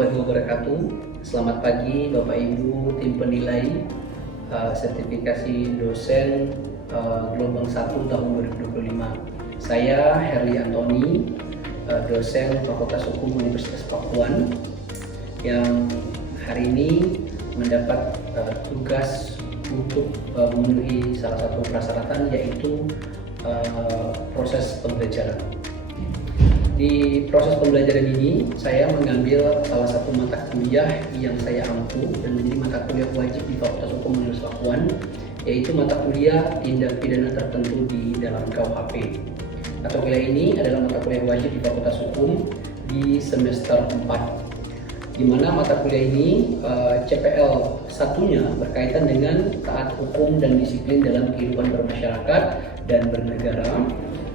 warahmatullahi wabarakatuh. Selamat pagi Bapak Ibu tim penilai sertifikasi dosen gelombang 1 tahun 2025. Saya Herli Antoni, dosen Fakultas Hukum Universitas Pakuan yang hari ini mendapat tugas untuk memenuhi salah satu persyaratan, yaitu proses pembelajaran. Di proses pembelajaran ini, saya mengambil salah satu mata kuliah yang saya ampu dan menjadi mata kuliah wajib di Fakultas Hukum Universitas Pakuan, yaitu mata kuliah tindak pidana tertentu di dalam KUHP. Mata kuliah ini adalah mata kuliah wajib di Fakultas Hukum di semester 4, di mana mata kuliah ini CPL satunya berkaitan dengan taat hukum dan disiplin dalam kehidupan bermasyarakat dan bernegara.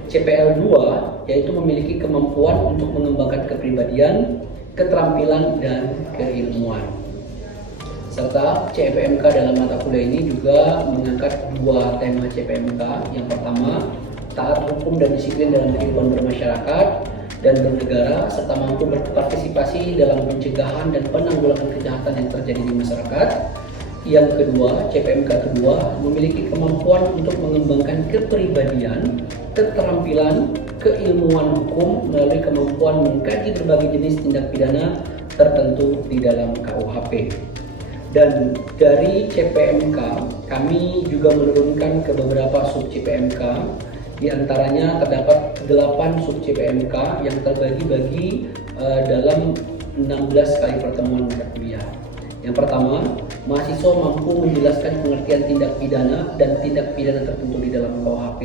CPL 2 yaitu memiliki kemampuan untuk mengembangkan kepribadian, keterampilan, dan keilmuan. Serta CPMK dalam mata kuliah ini juga mengangkat dua tema CPMK. Yang pertama, taat hukum dan disiplin dalam kehidupan bermasyarakat dan bernegara, serta mampu berpartisipasi dalam pencegahan dan penanggulangan kejahatan yang terjadi di masyarakat. Yang kedua, CPMK kedua memiliki kemampuan untuk mengembangkan kepribadian, keterampilan, keilmuan hukum melalui kemampuan mengkaji berbagai jenis tindak pidana tertentu di dalam KUHP. Dan dari CPMK, kami juga menurunkan ke beberapa sub CPMK. Di antaranya terdapat 8 sub CPMK yang terbagi-bagi dalam 16 kali pertemuan mata kuliah. Yang pertama, mahasiswa mampu menjelaskan pengertian tindak pidana dan tindak pidana tertentu di dalam KUHP.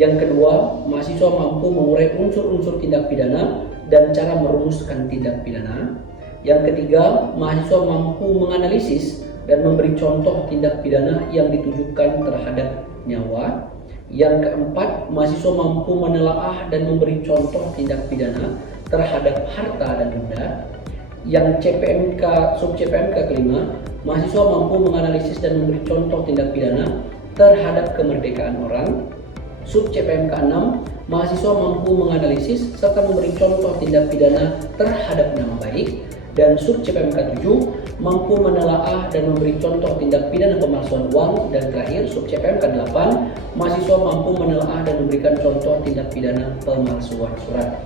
Yang kedua, mahasiswa mampu mengurai unsur-unsur tindak pidana dan cara merumuskan tindak pidana. Yang ketiga, mahasiswa mampu menganalisis dan memberi contoh tindak pidana yang ditujukan terhadap nyawa. Yang keempat, mahasiswa mampu menelaah dan memberi contoh tindak pidana terhadap harta dan benda. Yang sub CPMK kelima, mahasiswa mampu menganalisis dan memberi contoh tindak pidana terhadap kemerdekaan orang. Sub CPMK 6, mahasiswa mampu menganalisis serta memberi contoh tindak pidana terhadap nama baik. Dan sub CPMK 7, mampu menelaah dan memberi contoh tindak pidana pemalsuan uang. Dan terakhir, sub CPMK 8, mahasiswa mampu menelaah dan memberikan contoh tindak pidana pemalsuan surat.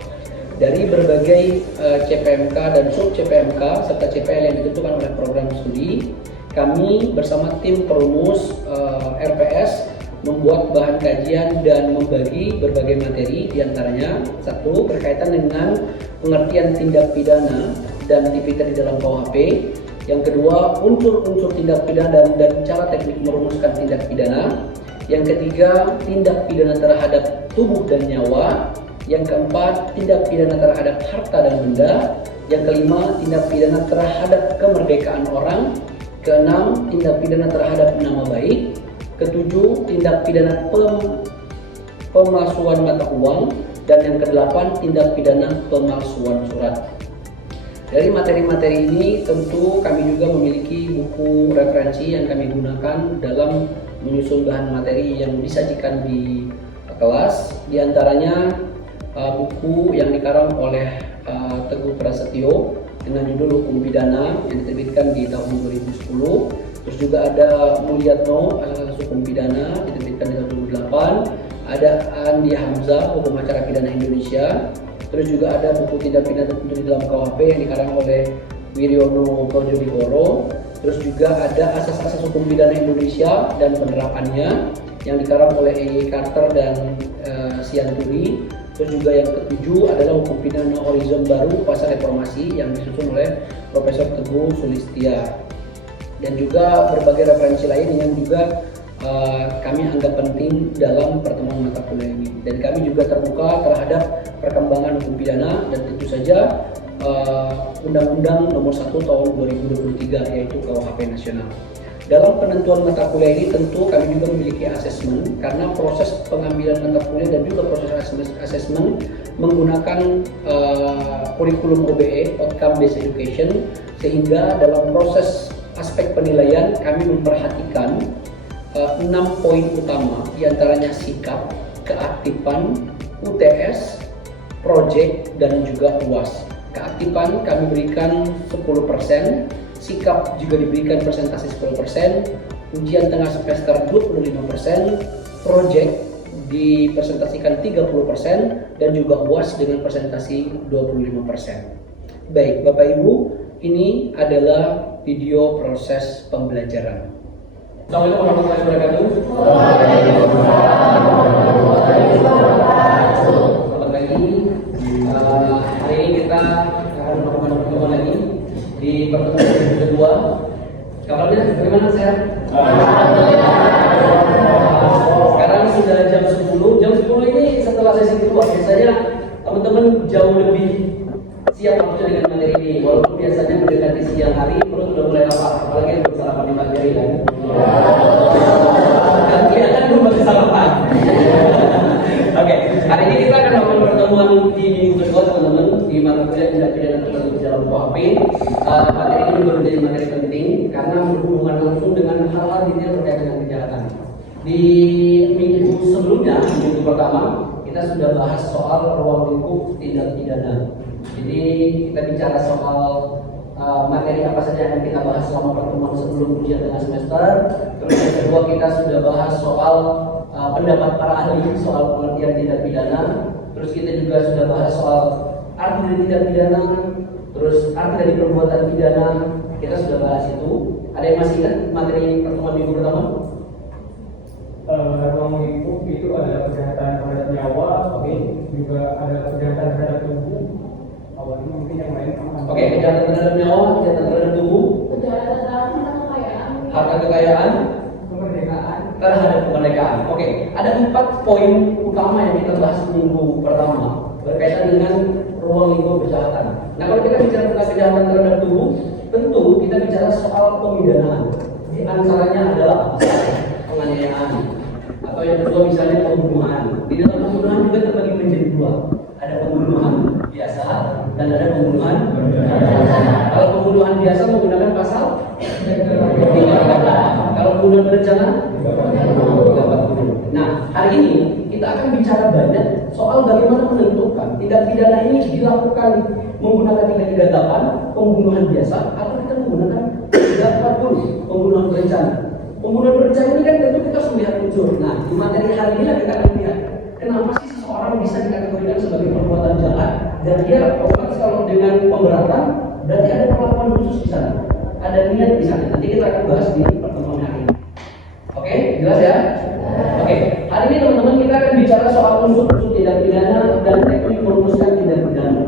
Dari berbagai CPMK dan sub CPMK serta CPL yang ditentukan oleh program studi, kami bersama tim perumus RPS membuat bahan kajian dan membagi berbagai materi, diantaranya satu, berkaitan dengan pengertian tindak pidana dan tipikor di dalam KUHP. Yang kedua, unsur-unsur tindak pidana dan cara teknik merumuskan tindak pidana. Yang ketiga, tindak pidana terhadap tubuh dan nyawa. Yang keempat, tindak pidana terhadap harta dan benda. Yang kelima, tindak pidana terhadap kemerdekaan orang. Keenam, tindak pidana terhadap nama baik. Ketujuh, tindak pidana pemalsuan mata uang. Dan yang kedelapan, tindak pidana pemalsuan surat. Dari materi-materi ini tentu kami juga memiliki buku referensi yang kami gunakan dalam menyusun bahan materi yang disajikan di kelas. Di antaranya buku yang dikarang oleh Teguh Prasetyo dengan judul Hukum Pidana yang diterbitkan di tahun 2010. Terus juga ada Mulyatno, Asas Hukum Pidana, diterbitkan di tahun 2008. Ada Andi Hamzah, Hukum Acara Pidana Indonesia. Terus juga ada buku tindak pidana tertentu di dalam KUHP yang dikarang oleh Wiryono Projonegoro. Terus juga ada Asas-asas Hukum Pidana Indonesia dan penerapannya yang dikarang oleh E. Carter dan Sianturi. Terus juga yang ketujuh adalah Hukum Pidana Horizon Baru Pasca Reformasi yang disusun oleh Profesor Teguh Sulistia. Dan juga berbagai referensi lain yang juga kami anggap penting dalam pertemuan mata kuliah ini. Dan kami juga terbuka terhadap perkembangan hukum pidana dan tentu saja Undang-Undang Nomor 1 Tahun 2023 yaitu KUHP Nasional. Dalam penentuan mata kuliah ini tentu kami juga memiliki asesmen, karena proses pengambilan mata kuliah dan juga proses asesmen menggunakan kurikulum OBE, Outcome Based Education, sehingga dalam proses aspek penilaian kami memperhatikan 6 poin utama, diantaranya sikap, keaktifan, UTS, project, dan juga UAS. keaktifan kami berikan 10%, sikap juga diberikan persentase 10%, ujian tengah semester 25%, project dipresentasikan 30%, dan juga UAS dengan presentasi 25%. Baik, Bapak Ibu, ini adalah video proses pembelajaran. Assalamualaikum warahmatullahi wabarakatuh. Selamat pagi. Hari ini kita akan melakukan pertemuan lagi di pertemuan yang kedua. Kabarnya bagaimana, sehat? Sekarang sudah jam 10. Jam 10 ini setelah sesi kedua biasanya teman-teman jauh lebih siap maksudnya dengan materi ini. Walaupun biasanya mendekati siang hari perut sudah mulai lapar, apalagi yang bersarapan di materi kan. Dan kelihatan belum masih sarapan. Oke, hari ini kita akan melakukan pertemuan di minggu kedua teman-teman di mata kuliah tindak pidana tertentu dalam KUHP. Materi ini juga menjadi materi penting karena berhubungan langsung dengan hal-hal detail terkait dengan kejahatan. Di minggu sebelumnya, minggu pertama, kita sudah bahas soal ruang lingkup tindak pidana. Jadi kita bicara soal materi apa saja yang kita bahas selama pertemuan sebelum ujian tengah semester. Terus yang kedua kita sudah bahas soal pendapat para ahli soal pengertian tindak pidana. Terus kita juga sudah bahas soal arti dari tindak pidana, terus arti dari perbuatan pidana. Kita sudah bahas itu. Ada yang masih ingat materi pertemuan minggu pertama? Ruang lingkup itu adalah kejahatan terhadap nyawa, juga ada kejahatan terhadap tubuh. Awalnya mungkin yang lain. Oke, kejahatan terhadap nyawa, kejahatan terhadap tubuh, kejahatan terhadap kekayaan, harta kekayaan, Kemerdekaan. terhadap kemerdekaan. Oke, ada 4 poin utama yang kita bahas minggu pertama berkaitan dengan ruang lingkup kejahatan. Nah, kalau kita bicara tentang kejahatan terhadap tubuh, tentu kita bicara soal pemidanaan. Di antaranya adalah penganiayaan, atau yang kedua misalnya pembunuhan. Di dalam pembunuhan juga terbagi menjadi 2. Ada pembunuhan biasa dan ada pembunuhan berencana. Kalau pembunuhan biasa menggunakan pasal 338. Kalau pembunuhan berencana 340. Nah, hari ini kita akan bicara banyak soal bagaimana menentukan tindak pidana ini dilakukan menggunakan 338, pembunuhan biasa, atau kita menggunakan 340, pembunuhan berencana. Pembunuhan berencana ini kan tentu kita harus melihat unsur. Nah, di materi hari ini kita akan lihat kenapa sih seseorang bisa dikategorikan sebagai perbuatan jahat, dan dia otomatis kalau dengan pemberatan berarti ada perlakuan khusus di sana, ada niat di sana. Nanti kita akan bahas di pertemuan hari ini. Oke, jelas ya? Oke, hari ini teman-teman kita akan bicara soal unsur-unsur tindak pidana dan teknik merumuskan tindak pidana.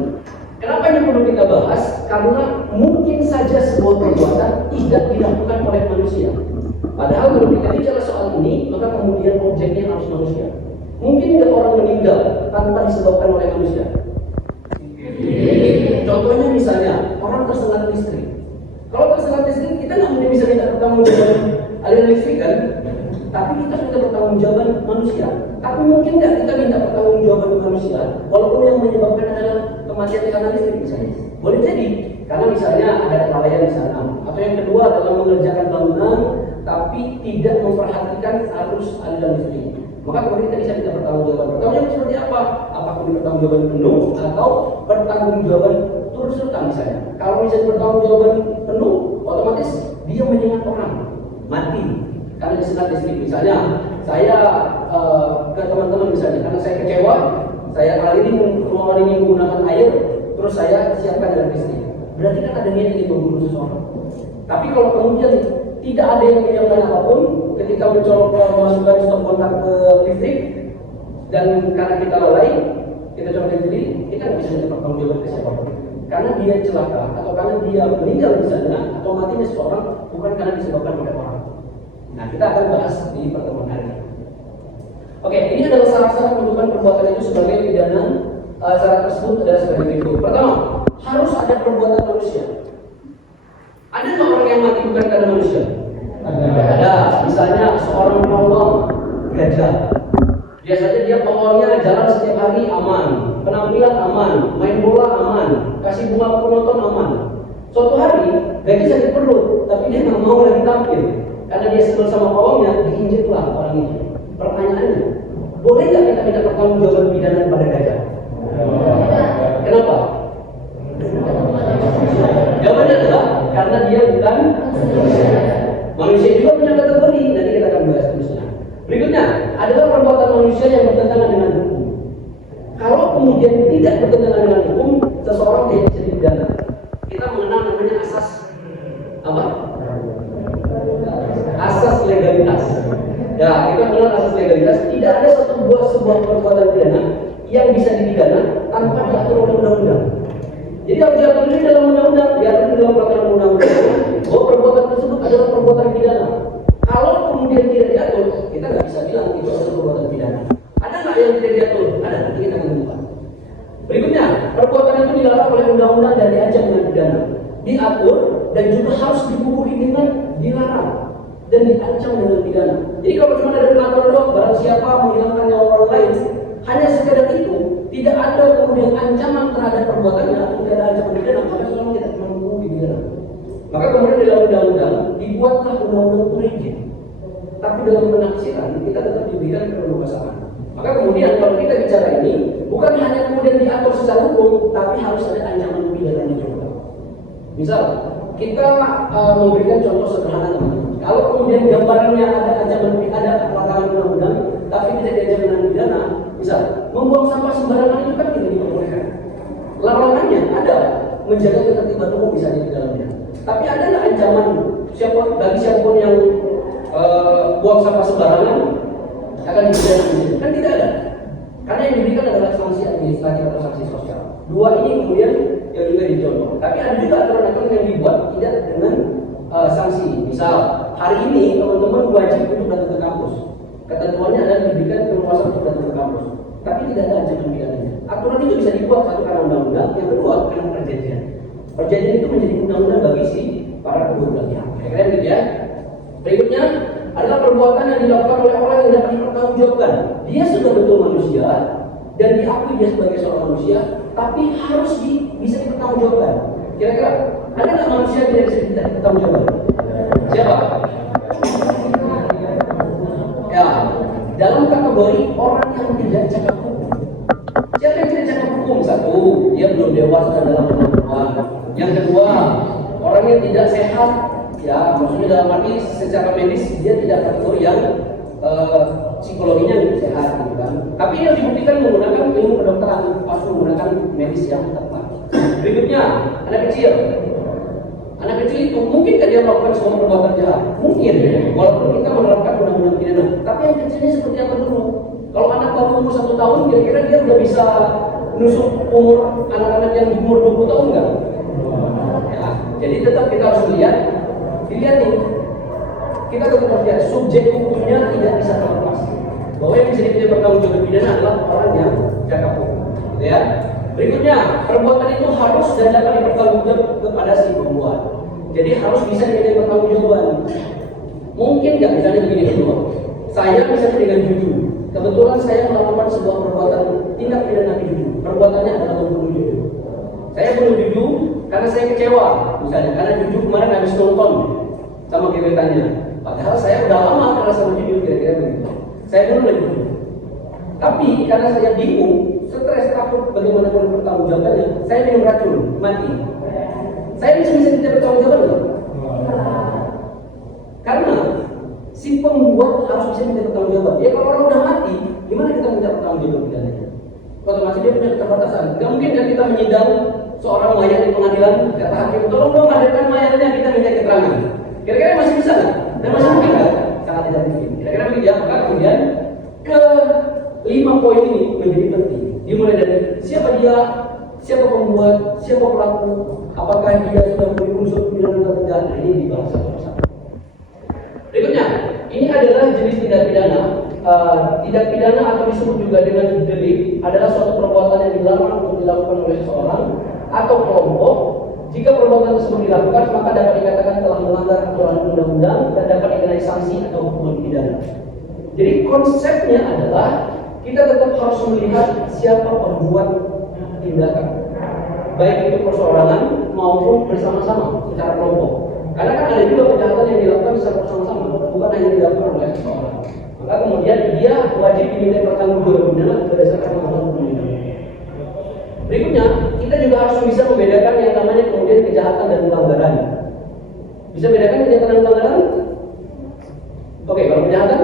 Kenapa ini perlu kita bahas? Karena mungkin saja sebuah perbuatan tidak dilakukan oleh manusia. Padahal kalau kita bicara soal ini, maka kemudian objeknya harus manusia. Mungkin nggak orang meninggal tanpa disebabkan oleh manusia? Contohnya misalnya orang tersengat listrik. Kalau tersengat listrik, kita nggak mungkin bisa minta pertanggungjawaban aliran listrik kan? Tapi kita minta pertanggungjawaban manusia. Tapi mungkin nggak kita minta pertanggungjawaban manusia, walaupun yang menyebabkan adalah kematian karena listrik misalnya. Boleh jadi, karena misalnya ada kelalaian di sana. Atau yang kedua adalah mengerjakan bangunan, tapi tidak memperhatikan arus aliran listrik. Maka kemudian kita bisa minta pertanggungjawaban. Pertanggungjawaban seperti apa? Apakah pertanggungjawaban penuh atau pertanggungjawaban turut serta misalnya? Kalau misalnya pertanggungjawaban penuh, otomatis dia menyengat orang mati karena disengat listrik. Misalnya saya ke teman-teman misalnya, karena saya kecewa, saya kali ini ruangan ini menggunakan air, terus saya siapkan dengan listrik. Berarti kan ada niat ingin membunuh seseorang. Tapi kalau kemudian tidak ada yang menyiapkan apapun, ketika mencoba memasukkan stop kontak ke listrik, dan karena kita lalai, kita coba sendiri, kita nggak bisa mendapat pertanggungjawaban ke siapapun. Karena dia celaka atau karena dia meninggal di sana atau matinya seseorang bukan karena disebabkan oleh orang. Nah, kita akan bahas di pertemuan hari ini. Oke, ini adalah syarat-syarat menentukan perbuatan itu sebagai pidana. Syarat tersebut adalah sebagai berikut. Pertama, harus ada perbuatan manusia. Ada nggak orang yang mati bukan karena manusia? Ada. Misalnya seorang penolong gajah. Biasanya dia pengawalnya jalan setiap hari aman, penampilan aman, main bola aman, kasih bunga penonton aman. Suatu hari gajah sakit perut, tapi dia nggak mau lagi tampil karena dia sebel sama pawangnya, diinjeklah orang itu. Pertanyaannya, boleh nggak kita minta pertanggungjawaban pidana pada gajah? Kenapa? Jawabannya adalah karena dia bukan manusia. Juga punya kategori, nanti kita akan bahas terusnya. Berikutnya adalah perbuatan manusia yang bertentangan dengan hukum. Kalau kemudian tidak bertentangan dengan hukum, seseorang tidak bisa dipidana. Kita mengenal namanya asas apa? Asas legalitas. Ya, kita mengenal asas legalitas. Tidak ada sebuah perbuatan pidana yang bisa dipidana tanpa diatur oleh undang-undang. Jadi harus diatur ini dalam undang-undang, diatur dalam peraturan undang-undang bahwa perbuatan tersebut adalah perbuatan pidana. Kalau kemudian tidak diatur, kita nggak bisa bilang itu adalah perbuatan pidana. Ada nggak yang tidak diatur? Ada, nanti kita menemukan. Berikutnya, perbuatan itu dilarang oleh undang-undang dan diancam dengan pidana. Diatur dan juga harus dihubungi dengan dilarang dan diancam dengan pidana. Jadi kalau cuma ada peraturan doang, barang siapa menghilangkan nyawa orang lain, hanya sekedar itu, tidak ada kemudian ancaman terhadap perbuatannya atau tidak ada ancaman pidana, maka seorang tidak mampu dipidana. Maka kemudian dalam undang-undang dibuatlah undang-undang itu rigid. Tapi dalam penafsiran kita tetap diberikan keleluasaan. Maka kemudian kalau kita bicara ini, bukan hanya kemudian diatur secara hukum, tapi harus ada ancaman pidananya juga. Misal, kita memberikan contoh sederhana teman-teman. Kalau kemudian gambarannya ada ancaman pidana, pelanggaran undang-undang, tapi tidak diancam dengan pidana, misal membuang sampah sembarangan itu kan tidak diperbolehkan. Larangannya ada, menjaga ketertiban umum bisa di dalamnya. Tapi ada nggak ancaman bagi siapapun yang buang sampah sembarangan akan dipidana? Kan tidak ada. Karena yang diberikan adalah sanksi administratif atau sanksi sosial. Dua ini kemudian yang juga dicontoh. Tapi ada juga aturan-aturan yang dibuat tidak dengan sanksi. Misal hari ini teman-teman wajib untuk datang ke kampus. Ketentuannya adalah diberikan keleluasaan untuk datang ke kampus. Tapi tidak ada ancaman pidananya. Aturan itu bisa dibuat satu karena undang-undang, yang kedua karena perjanjian. Perjanjian itu menjadi undang-undang bagi si para kedua belah pihak. Kira-kira gitu ya. Berikutnya adalah perbuatan yang dilakukan oleh orang yang dapat dipertanggungjawabkan. Dia sudah betul manusia dan diakui dia sebagai seorang manusia, tapi harus bisa dipertanggungjawabkan. Kira-kira ada nggak manusia yang tidak bisa dipertanggungjawabkan? Siapa? Ya, dalam kategori orang yang tidak cakap hukum. Siapa yang tidak cakap hukum? Satu, dia belum dewasa dalam pengetahuan. Yang kedua, orang yang tidak sehat. Ya, maksudnya dalam arti secara medis dia tidak kategori yang psikologinya sehat, gitu kan. Tapi yang dibuktikan menggunakan ilmu kedokteran, harus menggunakan medis yang tepat. Berikutnya, anak kecil. Anak kecil itu mungkin dia melakukan semua perbuatan jahat, mungkin, walaupun kita menerapkan undang-undang pidana. Tapi yang kecilnya seperti apa dulu? Kalau anak baru umur 1 tahun, kira-kira dia udah bisa menusuk umur anak-anak yang umur 20 tahun nggak? Ya, jadi tetap kita harus lihat nih, kita tetap harus lihat subjek hukumnya tidak bisa terlepas. Bahwa yang bisa diminta pertanggungjawab pidana adalah orang yang cakap hukum, gitu ya. Berikutnya, perbuatan itu harus dan dapat dipertanggungjawabkan kepada si pembuat. Jadi harus bisa diminta pertanggungjawaban. Mungkin nggak misalnya begini kedua. Saya misalnya dengan jujur, kebetulan saya melakukan sebuah perbuatan tindak pidana jujur. Perbuatannya adalah membunuh jujur. Saya bunuh jujur karena saya kecewa, misalnya karena jujur kemarin habis nonton sama gebetannya. Padahal saya udah lama karena sama jujur, kira-kira begitu. Saya bunuh lagi jujur. Tapi karena saya bingung, stres, takut bagaimana pun pertanggungjawabannya, saya minum racun, mati. Saya bisa tidak bertanggung jawab. Karena si pembuat harus bisa minta bertanggung jawab. Ya kalau orang udah mati, gimana kita minta bertanggung jawab pidananya? Otomatis dia punya keterbatasan. Gak mungkin kan kita menyidang seorang mayat di pengadilan, kata hakim, tolong dong hadirkan mayatnya, kita minta keterangan. Kira-kira masih bisa nggak? Dan masih mungkin nggak? Sangat tidak mungkin. Kira-kira begitu ya. Maka kemudian ke 5 poin ini menjadi penting. Dimulai dari siapa dia, siapa pembuat, siapa pelaku, apakah dia sudah memenuhi unsur pidana atau tidak. Nah, ini dibahas satu-satu. Berikutnya, ini adalah jenis tindak pidana. Tindak pidana atau disebut juga dengan delik adalah suatu perbuatan yang dilarang untuk dilakukan oleh seseorang atau kelompok. Jika perbuatan tersebut dilakukan, maka dapat dikatakan telah melanggar aturan undang-undang dan dapat dikenai sanksi atau hukuman pidana. Jadi konsepnya adalah kita tetap harus melihat siapa pembuat tindakan, baik itu perseorangan maupun bersama-sama secara kelompok. Karena kan ada juga kejahatan yang dilakukan secara bersama-sama, bukan hanya dilakukan oleh seseorang. Maka kemudian dia wajib diminta pertanggungjawaban pidana berdasarkan undang-undang. Berikutnya, kita juga harus bisa membedakan yang namanya kemudian kejahatan dan pelanggaran. Bisa bedakan kejahatan dan pelanggaran? Oke, kalau kejahatan?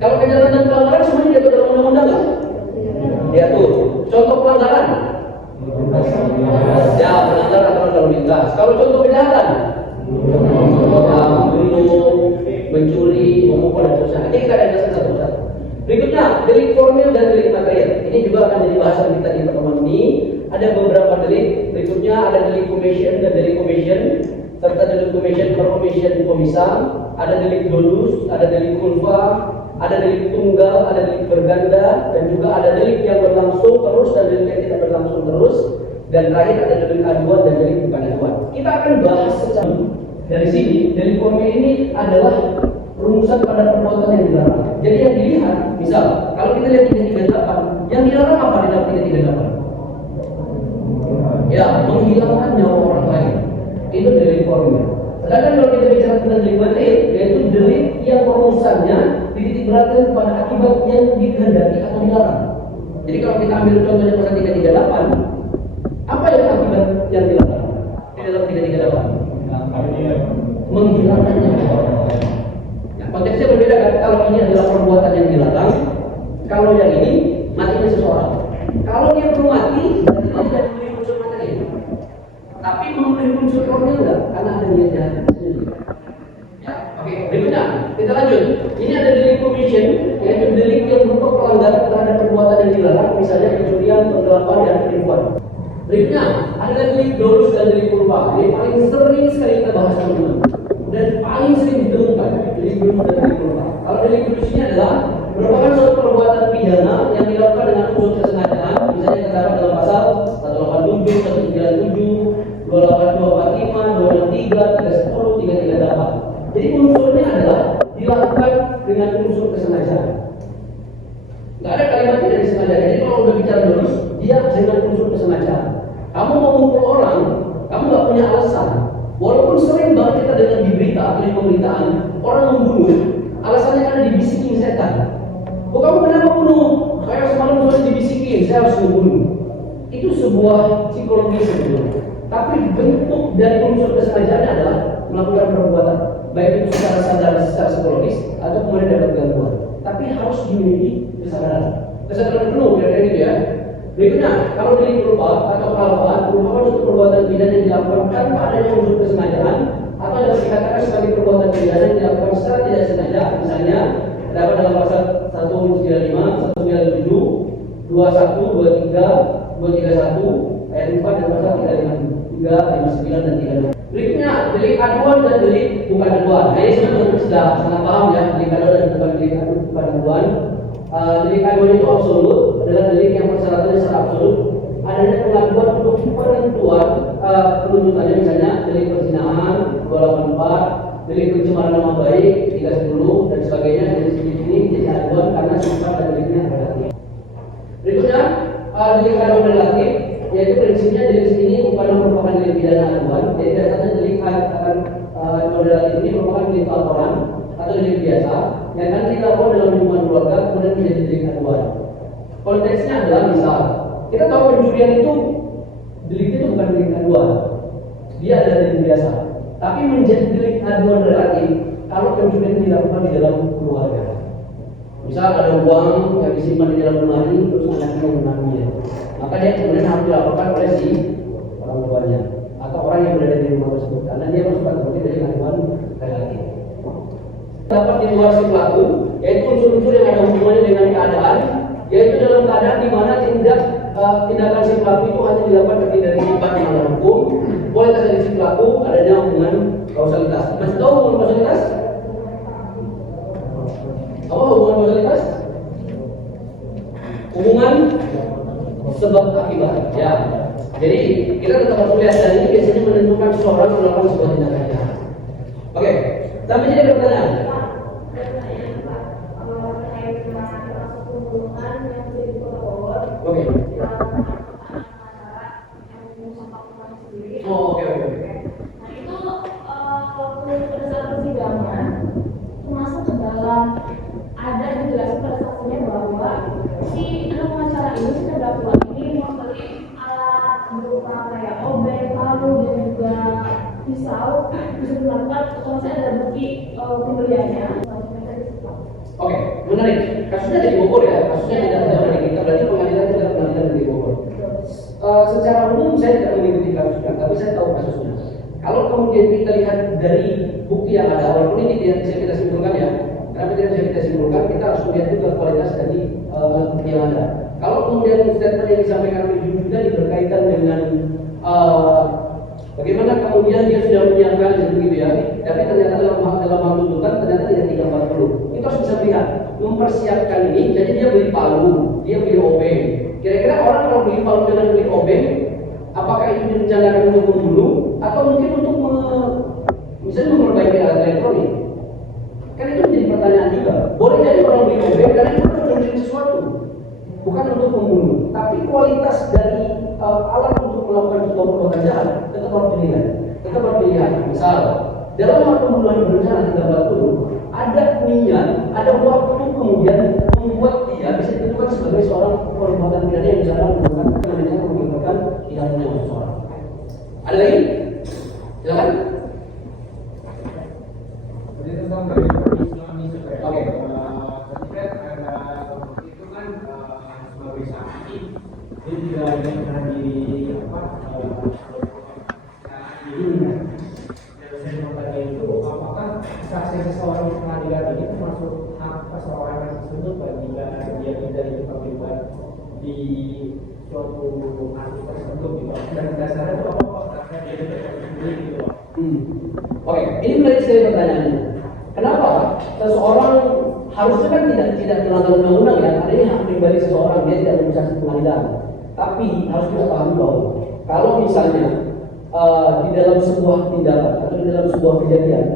Kalau kejahatan dan pelanggaran semuanya diatur dalam undang-undang nggak? Diatur. Contoh pelanggaran? Ya, melanggar aturan lalu lintas. Kalau contoh kejahatan? Ya, membunuh, mencuri, memukul dan seterusnya. Ini kita ada dasar satu-satu. Berikutnya, delik formil dan delik material. Ini juga akan jadi bahasan kita di pertemuan ini. Ada beberapa delik. Berikutnya ada delik commission dan delik commission, serta delik commission per commission komisam. Ada delik bonus, ada delik kulfa, ada delik tunggal, ada delik berganda, dan juga ada delik yang berlangsung terus dan delik yang tidak berlangsung terus. Dan terakhir ada delik aduan dan delik bukan aduan. Kita akan bahas secara dari sini. Delik formil ini adalah rumusan pada perbuatan yang dilarang. Jadi yang dilihat, misal kalau kita lihat 338, yang dilarang apa di dalam 338? Ya, menghilangkan nyawa orang lain. Itu delik formil. Sedangkan kalau kita bicara tentang delik material, yaitu delik yang rumusannya dititik beratkan pada akibat yang dikehendaki atau dilarang. Jadi kalau kita ambil contohnya pasal 338, apa yang akibat yang dilarang di dalam 338? Menghilangkan nyawa orang lain. Nah, konteksnya berbeda kan? Kalau ini adalah perbuatan yang dilarang, kalau yang ini matinya seseorang. Kalau dia belum mati, berarti dia tidak memiliki unsur material. Tapi memiliki unsur formil enggak? Karena ada niat jahat sendiri. Ya, oke. Berikutnya kita lanjut. Ini ada delik commission, yaitu delik yang berupa pelanggaran terhadap perbuatan yang dilarang, misalnya pencurian, penggelapan, dan penipuan. Berikutnya ada delik dolus dan delik kulfa. Ini paling sering sekali kita bahas teman-teman dan paling sering ditemukan delik dolus dan delik kulfa. Kalau delik dolus ini adalah merupakan suatu perbuatan pidana yang dilakukan dengan unsur kesengajaan, misalnya terdapat dalam pasal 187, 197, 282, 265, 263, 310, 338. Jadi unsurnya adalah dilakukan dengan unsur kesengajaan. Nggak ada kalimat tidak disengaja. Jadi kalau udah bicara dolus, dia dengan unsur kesengajaan. Kamu mau memukul orang, kamu nggak punya alasan. Walaupun sering banget kita dengar di berita atau di pemberitaan orang membunuh, alasannya karena dibisikin setan. Oh, kamu kenapa bunuh? Saya semalam harus dibisikin, saya harus membunuh. Itu sebuah psikologi sebetulnya. Tapi bentuk dari unsur kesengajaan adalah melakukan perbuatan, baik itu secara sadar, secara psikologis, atau kemudian dapat gangguan. Tapi harus dimiliki kesadaran penuh, kira-kira gitu ya. Berikutnya, kalau delik berupa atau kelapaan merupakan suatu perbuatan pidana yang dilakukan tanpa adanya unsur kesengajaan, atau dapat dikatakan sebagai perbuatan pidana yang dilakukan secara tidak sengaja. Misalnya terdapat dalam pasal 195, 197, 21, 23, 231, ayat 4 dan pasal 353, 59 dan 36. Berikutnya, delik aduan dan delik bukan aduan. Nah, ini sebenarnya sudah sangat paham ya, delik aduan dan bukan aduan. Delik aduan itu absolut, adalah delik yang persyaratannya secara absolut. Adanya pengaduan untuk penentuan penuntutannya, misalnya delik perzinahan 284, delik pencemaran nama baik 310 dan sebagainya. Dari sini jadi aduan karena sifat dan deliknya relatif. Berikutnya, delik aduan relatif, yaitu prinsipnya delik ini bukan merupakan delik pidana aduan. Jadi dasarnya delik aduan relatif ini merupakan delik laporan atau delik biasa yang akan dilakukan dalam hubungan keluarga kemudian menjadi delik aduan. Konteksnya adalah misal kita tahu pencurian itu deliknya itu bukan delik aduan, dia adalah delik biasa. Tapi menjadi delik aduan relatif kalau pencurian dilakukan di dalam keluarga. Misal ada uang yang disimpan di dalam lemari terus anaknya mengambil, maka dia kemudian harus dilaporkan oleh si orang tuanya atau orang yang berada di rumah tersebut karena dia masukkan sebagai delik aduan relatif. Dapat di luar si pelaku, yaitu unsur-unsur yang ada hubungannya dengan keadaan, yaitu dalam keadaan di mana tindakan si pelaku itu hanya dilakukan terdiri dari sifat yang ada hukum, kualitas dari si pelaku, adanya hubungan kausalitas. Masih tahu hubungan kausalitas? Apa hubungan kausalitas? Hubungan sebab akibat. Ya. Jadi kita tetap harus lihat dan ini biasanya menentukan seseorang melakukan sebuah tindakan. Oke, sampai sini ada pertanyaan. Oke. Oh, oke. Nah itu pada saat persidangan termasuk ke dalam ada dijelaskan pada saksinya bahwa si pengacara ini si terdakwa ini kayak obeng, palu dan juga pisau bisa dilakukan kalau saya ada bukti pembeliannya. Oke, menarik. Kasusnya di Bogor ya, kasusnya tidak jauh dari kita. Berarti pengadilan itu adalah pengadilan di Bogor. Secara umum saya tidak mengikuti kasusnya, tapi saya tahu kasusnya. Kalau kemudian kita lihat dari bukti yang ada, walaupun ini tidak bisa kita simpulkan ya, karena tidak bisa kita simpulkan, kita harus melihat juga kualitas dari bukti yang ada. Kalau kemudian statement yang disampaikan oleh juga berkaitan dengan bagaimana kemudian dia sudah menyiapkan begitu ya, tapi ternyata dalam hal tuntutan ternyata tidak 340. Itu harus bisa lihat, mempersiapkan ini, jadi dia beli palu, dia beli obeng. Kira-kira orang kalau beli palu dengan beli obeng, apakah itu direncanakan untuk membunuh atau mungkin untuk misalnya memperbaiki alat elektronik? Kan itu menjadi pertanyaan juga. Boleh jadi orang beli obeng karena itu untuk mencuri sesuatu, bukan untuk membunuh. Tapi kualitas dari alat untuk melakukan sebuah perbuatan jahat tetap harus dinilai, tetap harus dilihat. Misal dalam hal pembunuhan berencana 340 ada niat, ada waktu kemudian membuat dia bisa ditentukan sebagai seorang perbuatan pidana yang bisa mengakibatkan hilangnya nyawa seseorang. Ada lagi? Silakan. Jadi tentang dari Islam ini juga. Oke. Ketika ada itu kan sebagai saksi, dia tidak ada pernah di apa? Dan saya mau tanya itu, apakah saksi seseorang di pengadilan ini termasuk hak seseorang tersebut apabila dia tidak terlibat di suatu kasus tersebut gitu? Dan dasarnya itu apa? Karena dia tidak sendiri gitu. Oke, ini menarik sekali pertanyaannya. Kenapa seseorang harusnya kan tidak melanggar undang-undang ya? Karena ini hak pribadi seseorang, dia tidak menjadi saksi pengadilan. Tapi harus kita pahami bahwa kalau misalnya di dalam sebuah tindakan atau di dalam sebuah kejadian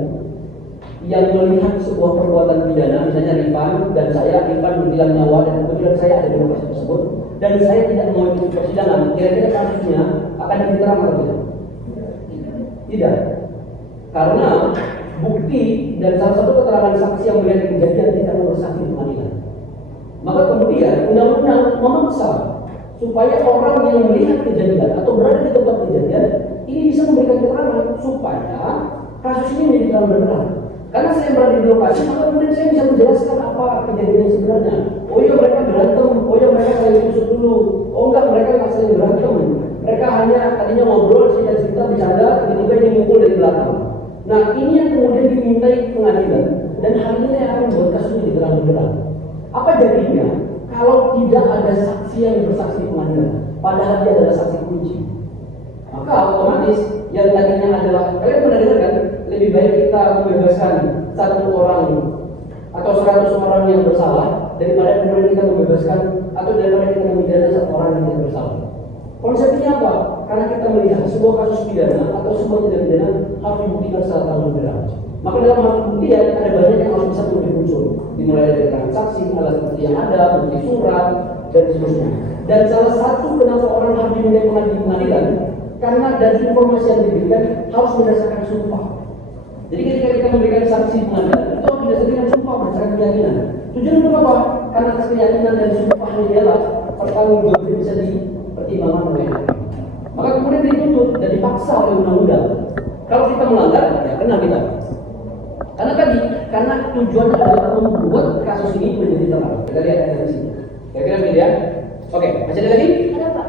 yang melihat sebuah perbuatan pidana, misalnya Rifan dan saya, Rifan menghilang nyawa dan kemudian saya ada di lokasi tersebut dan saya tidak mau ikut persidangan, kira-kira kasusnya akan diterang atau tidak? Tidak, karena bukti dan salah satu keterangan saksi yang melihat kejadian tidak mau bersaksi di pengadilan. Maka kemudian undang-undang memaksa supaya orang yang melihat kejadian atau berada di tempat kejadian ini bisa memberikan keterangan supaya kasus ini menjadi terang-benderang. Karena saya berada di lokasi, maka kemudian saya bisa menjelaskan apa kejadian yang sebenarnya. Oh iya mereka berantem, oh iya mereka saling tusuk dulu, oh enggak mereka nggak saling berantem. Mereka hanya tadinya ngobrol, cerita-cerita, bercanda, tiba-tiba ini mukul dari belakang. Nah ini yang kemudian dimintai pengadilan dan hal ini yang akan membuat kasus menjadi terang-benderang. Apa jadinya kalau tidak ada saksi yang bersaksi di pengadilan, padahal dia adalah saksi kunci? Maka otomatis yang tadinya adalah, kalian pernah dengar kan, lebih baik kita membebaskan 1 orang atau 100 orang yang bersalah daripada kemudian kita membebaskan atau daripada kita memidana 1 orang yang tidak bersalah. Konsepnya apa? Karena kita melihat sebuah kasus pidana atau sebuah tindak pidana harus dibuktikan secara terang-benderang. Maka dalam hal pembuktian ada banyak yang harus bisa muncul, dimulai dari keterangan saksi, alat bukti yang ada, bukti surat dan seterusnya. Dan salah satu kenapa orang harus dimintai pengadilan karena dari informasi yang diberikan harus berdasarkan sumpah. Jadi ketika kita memberikan saksi pengadilan itu harus berdasarkan sumpah, berdasarkan keyakinan. Tujuan untuk apa? Karena keyakinan dan sumpahnya ialah pertanggungjawab bisa dipertimbangkan oleh hakim. Maka kemudian dituntut dan dipaksa oleh undang-undang. Kalau kita melanggar, ya kena kita. Karena tujuan adalah membuat kasus ini menjadi terang. Kita lihat dari sini. Kira-kira beda ya? Oke, masih ada lagi? Ada Pak.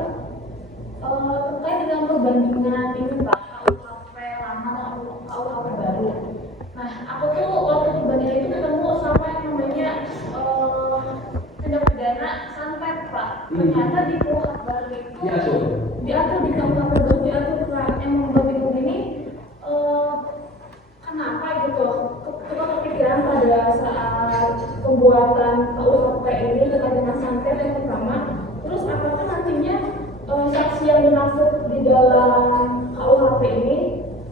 Terkait dengan perbandingan ini Pak, KUHP lama dan KUHP baru. Nah, aku tuh waktu perbandingan itu ketemu sama yang namanya tindak pidana santet Pak. Ternyata di KUHP baru itu diatur di KUHP baru diatur Pak yang membuat ini kenapa gitu? Kita kepikiran pada saat pembuatan KUHP ini terkait dengan santet yang pertama. Terus apakah nantinya saksi yang dimaksud di dalam KUHP ini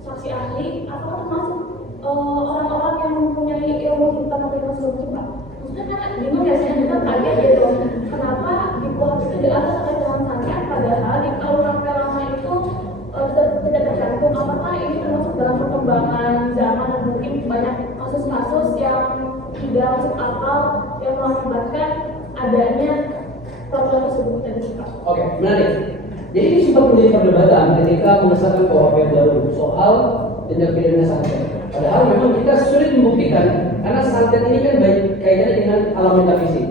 saksi ahli atau termasuk orang-orang yang mempunyai ilmu tentang matematika tersebut Pak? Maksudnya kan bingung ya, saya juga kaget gitu. Kenapa di KUHP itu diatur terkait dengan santet padahal di KUHP lama itu tidak tercantum? Apakah ini termasuk dalam perkembangan zaman dan mungkin banyak kasus-kasus yang tidak masuk akal yang mengakibatkan adanya peraturan tersebut tadi Pak? Oke, menarik. Jadi ini sempat menjadi perdebatan ketika mengesahkan KUHP baru soal tindak pidana santet. Padahal memang kita sulit membuktikan karena santet ini kan baik kaitannya dengan alam metafisik.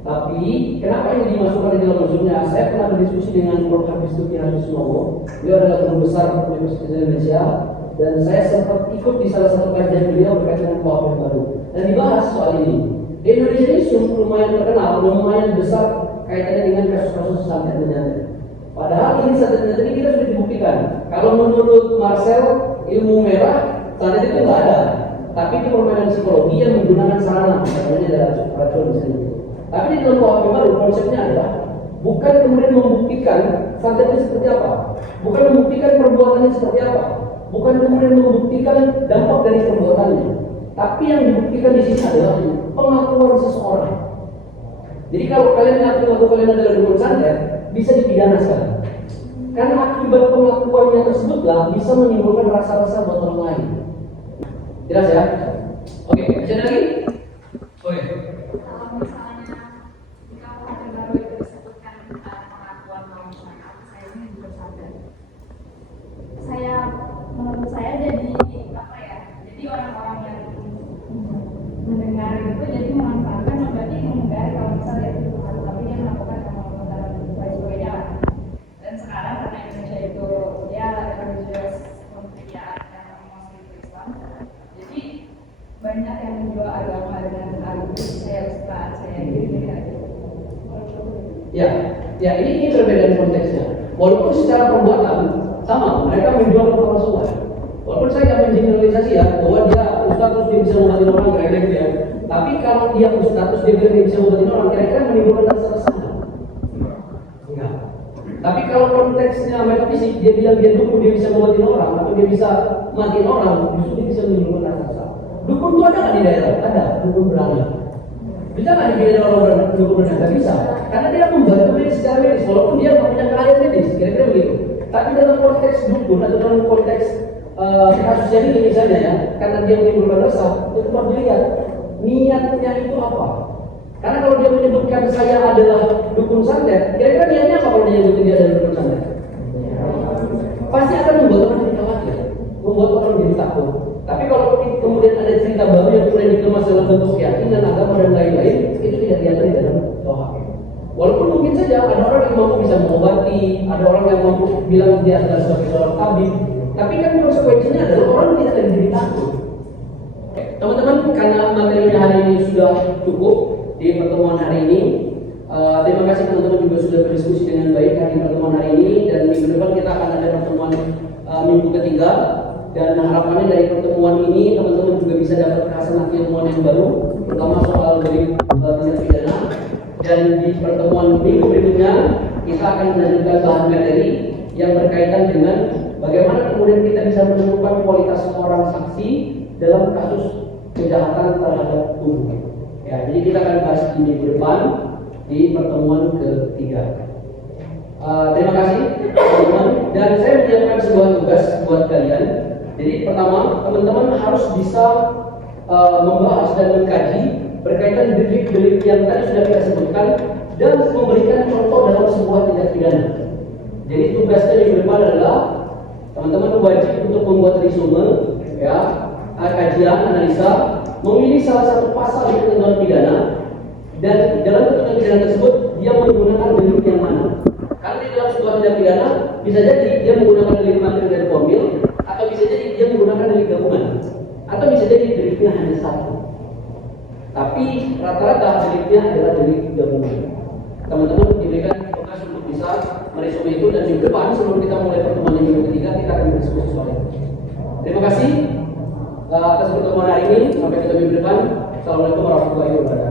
Tapi kenapa ini dimasukkan di dalam unsurnya? Saya pernah berdiskusi dengan Prof. Habis Duki Harisunowo. Beliau adalah guru besar Universitas Indonesia dan saya sempat ikut di salah satu kajian beliau berkaitan dengan KUHP baru dan dibahas soal ini. Di Indonesia ini lumayan terkenal, lumayan besar kaitannya dengan kasus-kasus santet menyantet. Padahal ini santet ini kita sudah dibuktikan. Kalau menurut Marcel, ilmu merah, santet itu nggak ada. Tapi itu permainan psikologi yang menggunakan sarana, namanya ada racun di sini. Tapi di dalam KUHP baru konsepnya adalah bukan kemudian membuktikan santetnya seperti apa, bukan membuktikan perbuatannya seperti apa, bukan kemudian membuktikan dampak dari perbuatannya. Tapi yang dibuktikan di sini adalah pengakuan seseorang. Jadi kalau kalian ngaku kalian adalah dukun santet, bisa dipidana sekarang. Karena akibat pengakuannya tersebutlah bisa menimbulkan rasa-rasa buat orang lain. Jelas ya? Oke, bisa lagi? Oke. Kalau misalnya di KUHP baru itu disebutkan pengakuan bahwa misalnya saya ini dukun santet, menurut saya jadi apa ya? Jadi orang-orang yang mendengar itu jadi memanfaatkan, berarti mendengar kalau misalnya itu dukun, tapi dia melakukan amal-amal dan sebagainya. Dan sekarang karena Indonesia itu ya religious ya yang Muslim Islam, jadi banyak yang menjual agama dengan alibi saya ustaz, saya gini gitu. Ya ini perbedaan konteksnya. Walaupun secara perbuatan sama, mereka menjual kepalsuan. Walaupun saya tidak mengeneralisasi ya, bahwa dia ustaz terus dia bisa mengobati orang, kira-kira gitu ya. Tapi kalau dia ustaz terus dia bilang dia bisa mengobati orang, kira-kira menimbulkan rasa kesana. Enggak. Tapi kalau konteksnya metafisik, dia bilang dia dukun, dia bisa mengobati orang, atau dia bisa matiin orang, justru dia bisa menimbulkan rasa kesana. Dukun itu ada nggak di daerah? Ada, dukun beranak. Bisa nggak dipilih orang dukun beranak? Nggak bisa, karena dia membantu medis secara medis, walaupun dia nggak punya keahlian medis, kira-kira begitu. Tapi dalam konteks dukun atau dalam konteks kasus yang ini misalnya ya, karena dia menimbulkan resah, itu harus dilihat niatnya itu apa. Karena kalau dia menyebutkan saya adalah dukun santet, kira-kira niatnya apa kalau dia nyebutin dia adalah dukun santet? Pasti akan membuat orang jadi khawatir, membuat orang jadi takut. Tapi kalau kemudian ada cerita baru yang mulai dikemas dalam bentuk keyakinan, agama dan lain-lain, itu tidak diatur di dalam KUHP. Walaupun mungkin saja ada orang yang mampu bisa mengobati, ada orang yang mampu bilang dia adalah sebagai seorang tabib, tapi kan konsekuensinya adalah orang tidak akan jadi takut. Teman-teman, karena materinya hari ini sudah cukup di pertemuan hari ini, terima kasih teman-teman juga sudah berdiskusi dengan baik di pertemuan hari ini, dan minggu depan kita akan ada pertemuan minggu ketiga. Dan harapannya dari pertemuan ini teman-teman juga bisa dapat hasil ilmuwan yang baru, terutama soal dari tindak pidana. Dan di pertemuan minggu berikutnya kita akan melanjutkan bahan materi yang berkaitan dengan bagaimana kemudian kita bisa menemukan kualitas seorang saksi dalam kasus kejahatan terhadap tubuh. Ya, jadi kita akan bahas di minggu depan di pertemuan ketiga. Terima kasih teman-teman, dan saya menyiapkan sebuah tugas buat kalian. Jadi pertama, teman-teman harus bisa membahas dan mengkaji berkaitan delik-delik yang tadi sudah kita sebutkan dan memberikan contoh dalam sebuah tindak pidana. Jadi tugasnya di depan adalah teman-teman wajib untuk membuat resume, ya, kajian, analisa, memilih salah satu pasal di ketentuan pidana, dan dalam ketentuan pidana tersebut dia menggunakan delik yang mana. Karena di dalam sebuah tindak pidana bisa jadi dia menggunakan delik material dan formil, atau bisa jadi dia menggunakan delik gabungan, atau bisa jadi deliknya hanya satu. Tapi rata-rata deliknya adalah delik gabungan. Teman-teman diberikan tugas untuk bisa meresume itu, dan minggu depan sebelum kita mulai pertemuan yang minggu ketiga kita akan berdiskusi soal itu. Terima kasih atas pertemuan hari ini. Sampai ketemu minggu depan. Assalamualaikum warahmatullahi wabarakatuh.